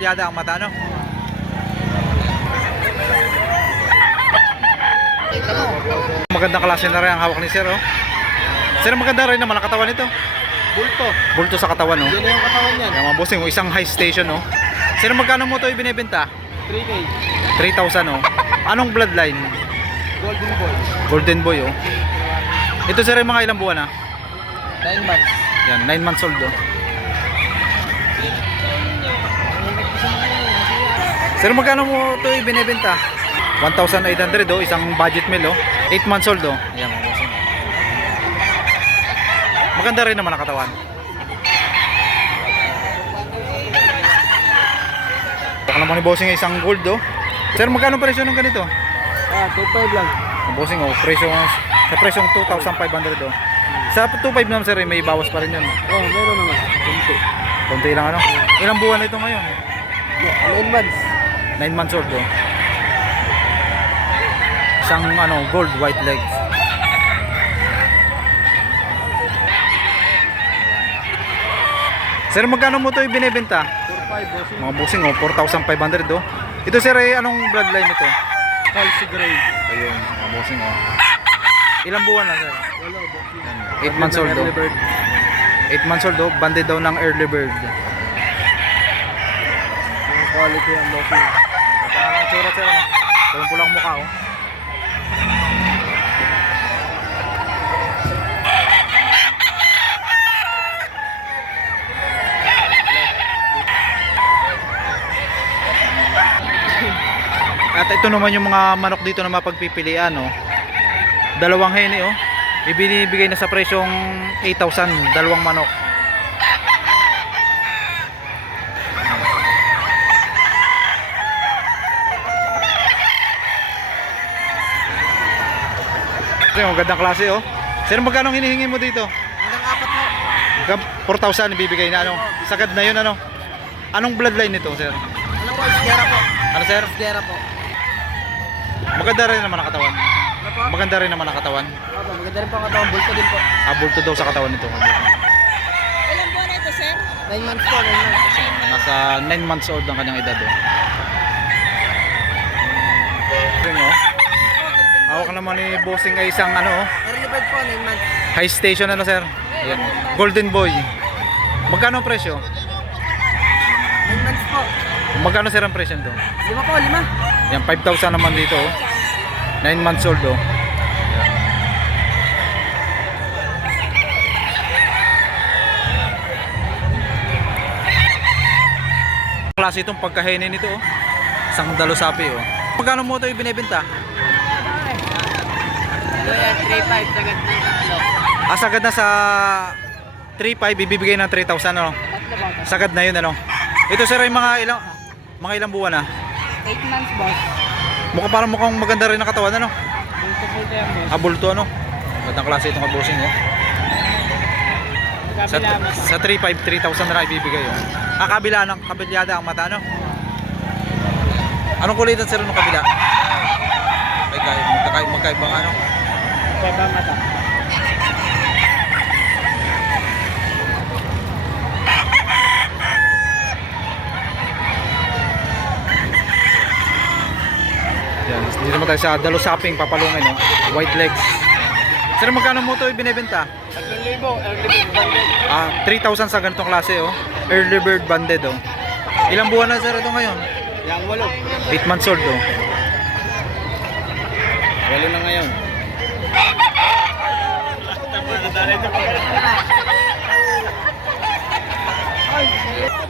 kabilyada ang mata, no? Magandang klase na rin ang hawak ni sir, oh. Sir, maganda rin naman ang katawan nito. Bulto. Bulto sa katawan, oh. Yan na yung katawan niyan. Yan mga bossing, oh. Isang high station, oh. Sir, magkano mo ito ibinibenta? 3K. 3,000, oh. Anong bloodline? Golden boy. Golden boy, oh. Ito sir, yung mga ilang buwan na? 9 months. Yan, 9 months old, oh. Sir, magkano mo ito ibinibenta? 1,800, oh. Isang budget meal, oh. 8 months old, oh. Yan mga bossing, oh. Maganda rin naman ang katawan. Baka naman ni bossing ay isang gold, oh. Sir, magkano presyo ng ganito? 2.5 lang. Ang bossing, oh, sa presyong 2,500, oh. Sa 2,500 naman sir, may bawas pa rin yun. Oh, meron naman. Kunti. Konti lang, ano. Ilang buwan na ito ngayon? 9 months. 9 months old, oh. Isang ano, gold white legs. Sir, magkano mo ito ibinibenta? 4.5 bossing. Mga bossing, oh, 4,500, oh. Ito sir, ay anong bloodline ito? False gray. Ayun, mga bossing, oh. Ilang buwan na sir? Wala bossing. 8 months old, oh. 8 months old, oh. Banded daw ng early bird. Yung quality ang bossing. Magkano ang tsura sir, ano? Pulang-pulang mukha, oh. At ito naman yung mga manok dito na mapagpipilian, oh. Dalawang hene, oh. Ibinibigay na sa presyong 8,000, dalawang manok. Ito yung gandang klase, oh. Sir, magkano hinihingi mo dito? Hanggang 4 po. 4,000 ibibigay na, ano. Sagad na yun, ano. Anong bloodline nito, sir? Ano po? Isgera po. Ano, sir? Isgera po. Maganda rin naman ang katawan. Ano po? Maganda rin naman ang katawan. Opo, maganda rin po ang katawan. Bulto din po. Bulto daw sa katawan nito. Ilang buwan na ito, sir? 9 months po. 9 months. Nasa 9 months old ang kanyang edad, oh. Ito nyo, hawak naman ni bossing ay isang ano, oh, Early bird po. 9 months. high station, ano sir? Ayan. Golden boy. Magkano ang presyo? 9 months po. Magkano sir ang presyo nito? 5 po. 5. Yan, 5,000 naman dito, oh. 9 months old, oh. Klase itong pagkahene nito, oh. Isang dalosapi, oh. Magkano mo ito ibinibenta? Ito yan. 3.5. Sagad na tatlo. Sagad na sa 3,500, ibibigay ng 3,000, ano. Tatlo ba? Sagad na yun, ano. Ito sir ay mga ilang buwan na. 8 months boss. Parang mukhang maganda rin ang katawan, ano. Bulto po ito yan boss. Bulto, ano. Magandang klase itong kabusing, oh. Sa 3,500, 3,000 na lang ibibigay, oh. Kabila ng kabilyada ang mata, ano. Anong kulitan sir ng kabila? Magkaibang ano. Baba mata. Yan, dito naman tayo sa dalusaping papalungin, no? White legs. Sir, magkano mo ito ibinebenta? 3,000. Early bird banded. 3,000 sa ganitong klase, oh. Early bird banded, oh. Ilang buwan na sir ito ngayon? Yang 8. 8 months old, oh. 8 na ngayon.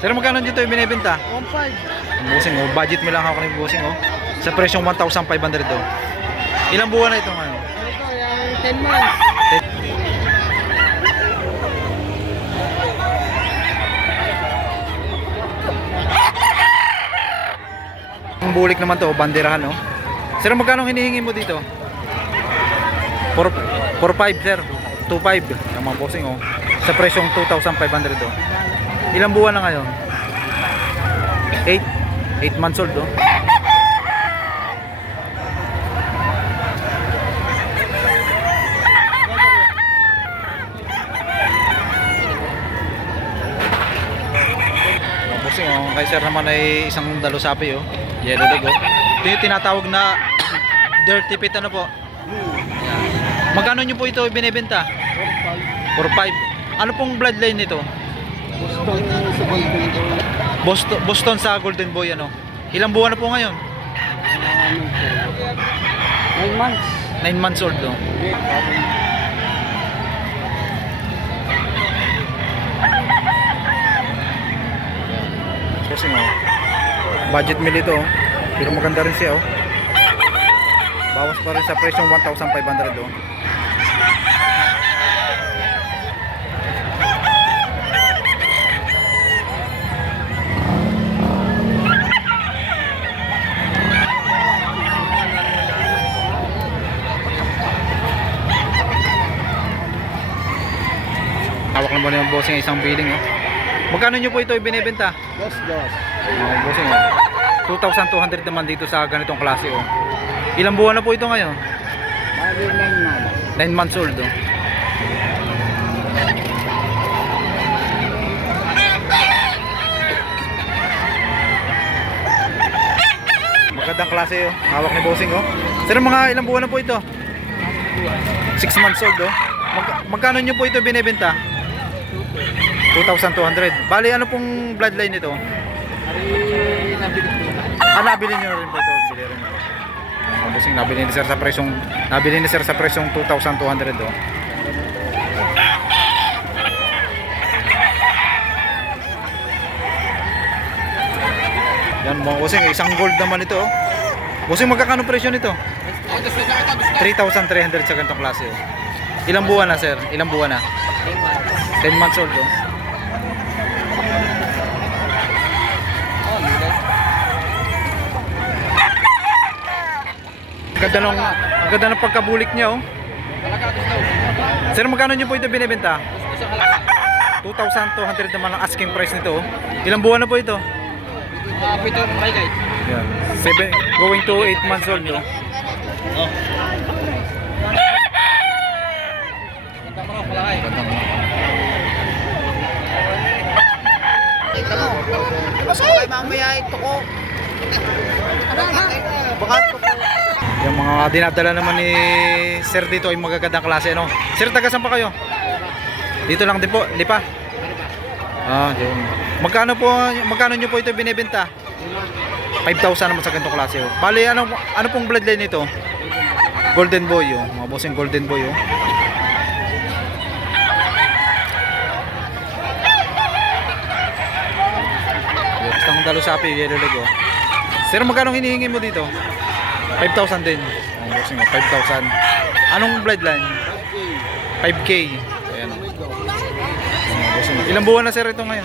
Sir, magkano dito ibinebenta? 1.5. Ang busing, oh. Budget mo lang ako ng busing, oh. Sa presyong 1,500, oh. Ilang buwan na ito ngayon? Ito, yung 10 months. Ang bulik naman to, banderahan, oh. Sir, magkano hinihingi mo dito? 4,500, sir. 2,500. Ang mga bossing, oh. Sa presyong 2,500, oh. Ilang buwan na ngayon? 8 months old, oh. bossing oh. Kay sir naman ay isang dalusapi oh. Yellow leg oh. Ito yung tinatawag na dirty pit ano po. Yan. Magkano nyo po ito binibenta? 4-5. Ano pong bloodline nito? Boston sa Golden Boy ano. Ilang buwan na po ngayon? 9 months. 9 months old no. Kasi mo budget meal ito oh. Pero maganda rin siya oh. Bawas pa rin sa presyong 1,500 oh. Hawak naman yung bossing isang billing oh. Magkano nyo po ito ibinebenta? Dos. Bossing oh. 2,200 naman dito sa ganitong klase oh. Ilang buwan na po ito ngayon? Bali 9 months. 9 months old oh. Magandang klase oh. Hawak ni bossing oh. Sir, mga ilang buwan na po ito? 6 months old oh. Magkano nyo po ito binebenta? 2,200. Bali ano pong bloodline nito? Nabili nyo rin po ito. Bili rin ito. Bossing, nabili ni sir sa presyong 2,200 oh. Yan mga bossing, isang gold naman ito oh. Bossing, magkakano presyo nito? 3,300 sa ganitong klase oh. Ilang buwan na sir? Ilang buwan na? 10 months old oh. Ang ganda ng pagkabulik niya oh. Sir, magkano niyo po ito binibenta? 2,200 naman ang asking price nito oh. Ilang buwan na po ito? Yan. 7 going to 8 months old oh. Masakay mamaya ito ko. Bakat ko. Yung mga dinadala naman ni sir dito ay magagandang klase no. Sir, taga saan pa kayo? Dito lang din po, Lipa. Yun. Magkano niyo po ito binebenta? 5,000 naman sa ganitong klase oh. Bali ano pong bloodline nito? Golden Boy oh. Mga bossing Golden Boy oh. Basta kung dalusapi, yellow leg oh. Sir, magkano hinihingi mo dito? 5,000 din. Ang bossing oh, 5,000. Anong bloodline? 5K. Ayan oh. Bossing oh. Ilang buwan na sir ito ngayon?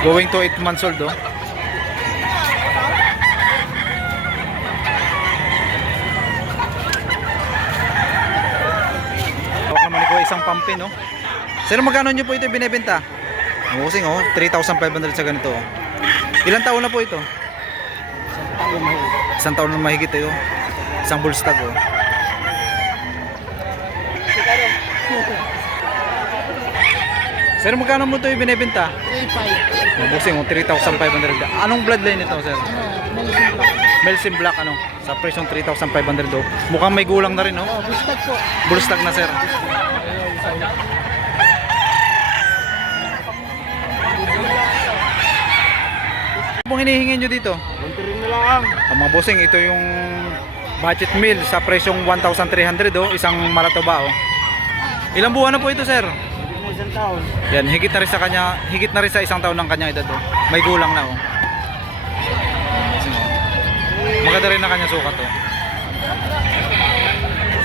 Going to 8 months old oh. Hawak naman ko isang pampin oh. Sir, magkano nyo po ito binebenta? Bossing oh, 3,500 sa ganito oh. Ilang taon na po ito? Isang taon na mahigit ito. Isang bull stag oh. Sir, magkano mo ito binebenta? 3,500. Bossing oh, 3,500. Anong bloodline nito sir? Melsim Black ano? Sa presyong 3,500 oh. Mukhang may gulang na rin oh. Bustag po. Bull stag na sir. Ano pong hinihingi nyo dito? Rin na lang. Mga bossing, ito yung budget meal sa presyong 1,300 oh. Isang maratoba oh. Ilang buwan na po ito sir? Isang taon. Yan, higit na rin sa isang taon ng kanya edad oh. May gulang na oh. Maganda rin na kanya sukat oh.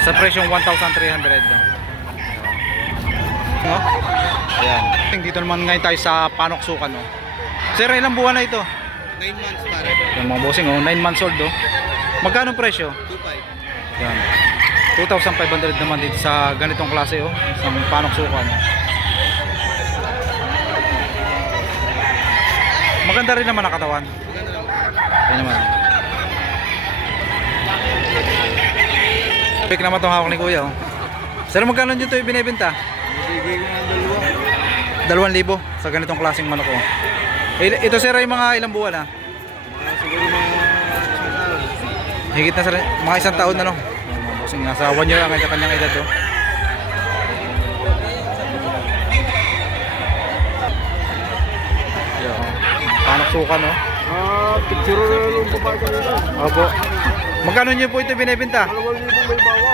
Sa presyong 1,300 oh. No? Ayan. Dito naman ngayon tayo sa panoksukan oh. Sir, ilang buwan na ito? 9 months pare. Yung mga bossing oh, 9 months old oh. Magkano presyo? 2,500. Yan. 2,500 naman dito sa ganitong klase oh. Isang panoksukan oh. Maganda rin naman ang katawan. Ayan naman. Pick naman itong hawak ni kuya oh. Sir, magkano dito yung binibenta? Bigay ko ng 2,000. 2,000 sa ganitong klaseng manok oh. Ito sir ay mga ilang buwan na? Siguro mga isang taon. Higit na sir, mga isang taon na no. Mga bossing, nasa 1 year ang kanyang edad oh. Yan, panak suka no. Picture na lang po ba kanina? Opo. Magkano niyo po ito binebenta? 2,000 may bawa.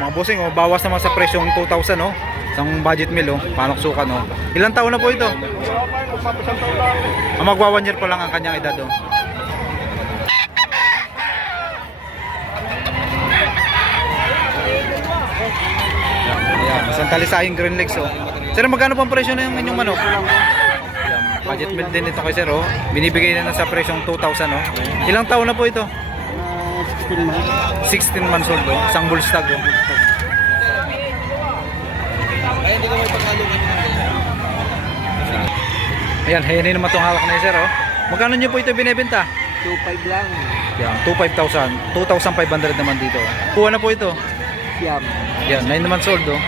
Mga bossing, oh, bawas naman sa presyong 2,000 no. Isang budget meal oh, panak suka no. Ilang taon na po ito? Wala pa yun, magpapasang taon lang. Magwa 1 year pa lang ang kanyang edad oh. Ayan, isang talisayang green legs oh. Sir, magkano pang presyo na yung inyong manok? Ayan, budget meal din ito kay sir oh. Binibigay na sa presyong 2,000 oh. Ilang taon na po ito? 16 months. 16 months old oh. Isang bull stag oh. Ayan, hayanin naman itong hawak na yun sir oh. Magkano nyo po ito binibenta? 2,500 lang. Yan, 2,500. 2,500 naman dito. Kuha na po ito. Siyam. Yan, 9 naman sold oh.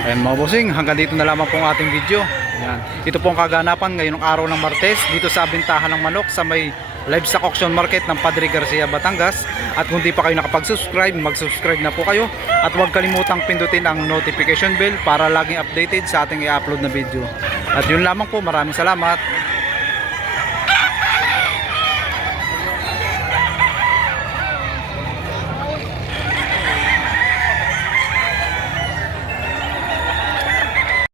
Ayan mga bossing, hanggang dito na lamang po ang ating video. Ayan. Ito po ang kaganapan ngayong araw ng Martes dito sa Bintahan ng Manok sa may Livestock Auction Market ng Padre Garcia, Batangas. At kung di pa kayo nakapag-subscribe, mag-subscribe na po kayo. At huwag kalimutang pindutin ang notification bell para laging updated sa ating i-upload na video. At yun lamang po, maraming salamat.